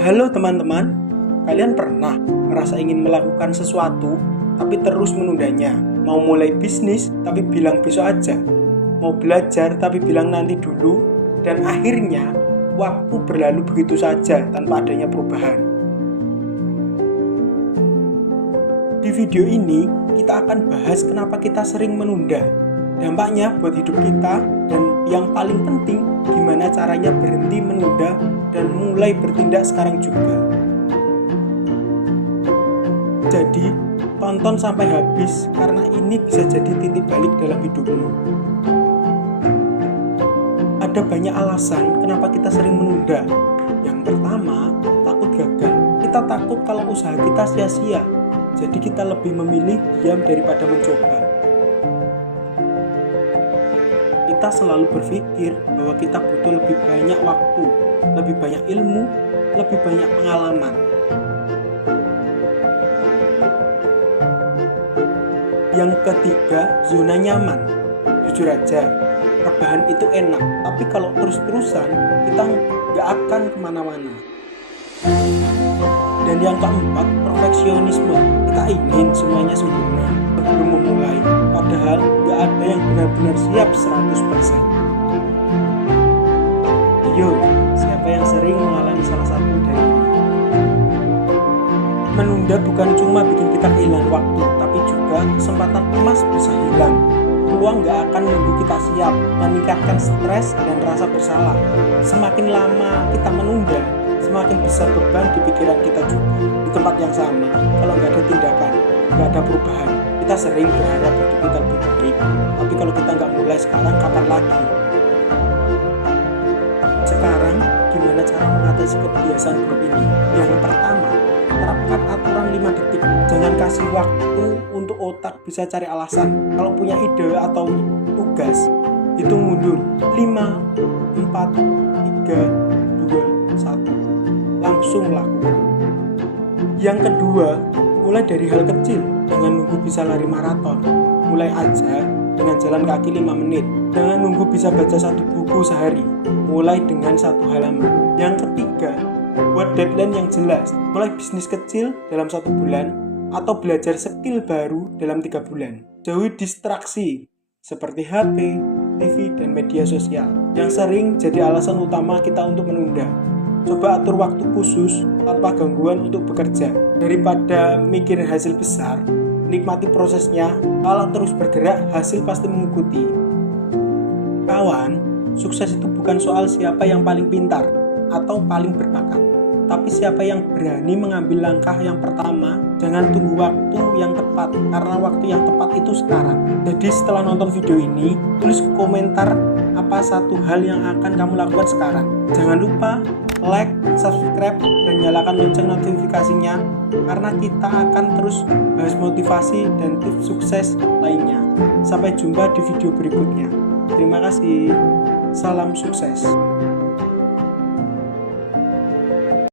Halo teman-teman, kalian pernah merasa ingin melakukan sesuatu tapi terus menundanya? Mau mulai bisnis tapi bilang besok aja, mau belajar tapi bilang nanti dulu, dan akhirnya waktu berlalu begitu saja tanpa adanya perubahan. Di video ini kita akan bahas kenapa kita sering menunda, dampaknya buat hidup kita, dan yang paling penting gimana caranya berhenti menunda dan mulai bertindak sekarang juga. Jadi, tonton sampai habis karena ini bisa jadi titik balik dalam hidupmu. Ada banyak alasan kenapa kita sering menunda. Yang pertama, takut gagal. Kita takut kalau usaha kita sia-sia. Jadi kita lebih memilih diam daripada mencoba. Kita selalu berpikir bahwa kita butuh lebih banyak waktu, lebih banyak ilmu, lebih banyak pengalaman. Yang ketiga, zona nyaman. Jujur aja, rebahan itu enak, tapi kalau terus-terusan kita nggak akan kemana-mana. Dan yang keempat, perfeksionisme. Kita ingin semuanya sempurna sebelum memulai, padahal nggak ada yang benar-benar siap 100%. Yo, siapa yang sering mengalami salah satu dari ini? Menunda bukan cuma bikin kita kehilangan waktu, tapi juga kesempatan emas bisa hilang. Peluang nggak akan menunggu kita siap, meningkatkan stres dan rasa bersalah. Semakin lama kita menunda, semakin besar beban di pikiran kita juga. Di tempat yang sama, kalau nggak ada tindakan, nggak ada perubahan, kita sering berharap hidup kita lebih baik. Tapi kalau kita nggak mulai sekarang, kapan lagi? Sekarang, gimana cara mengatasi kebiasaan buruk ini? Yang pertama, terapkan aturan 5 detik. Jangan kasih waktu untuk otak bisa cari alasan. Kalau punya ide atau tugas, hitung mundur. 5, 4, 3, 2, 1. Langsung lakukan. Yang kedua, mulai dari hal kecil. Jangan nunggu bisa lari maraton. Mulai aja dengan jalan kaki 5 menit. Jangan nunggu bisa baca 1 buku sehari. Mulai dengan 1 halaman. Yang ketiga, buat deadline yang jelas. Mulai bisnis kecil dalam 1 bulan atau belajar skill baru dalam 3 bulan. Jauhi distraksi seperti HP, TV, dan media sosial yang sering jadi alasan utama kita untuk menunda. Coba atur waktu khusus tanpa gangguan untuk bekerja. Daripada mikirin hasil besar, nikmati prosesnya. Kalau terus bergerak, hasil pasti mengikuti. Kawan, sukses itu bukan soal siapa yang paling pintar atau paling berbakat, tapi siapa yang berani mengambil langkah yang pertama. Jangan tunggu waktu yang tepat, karena waktu yang tepat itu sekarang. Jadi setelah nonton video ini, tulis komentar apa satu hal yang akan kamu lakukan sekarang. Jangan lupa like, subscribe, dan nyalakan lonceng notifikasinya, karena kita akan terus bahas motivasi dan tips sukses lainnya. Sampai jumpa di video berikutnya. Terima kasih. Salam sukses.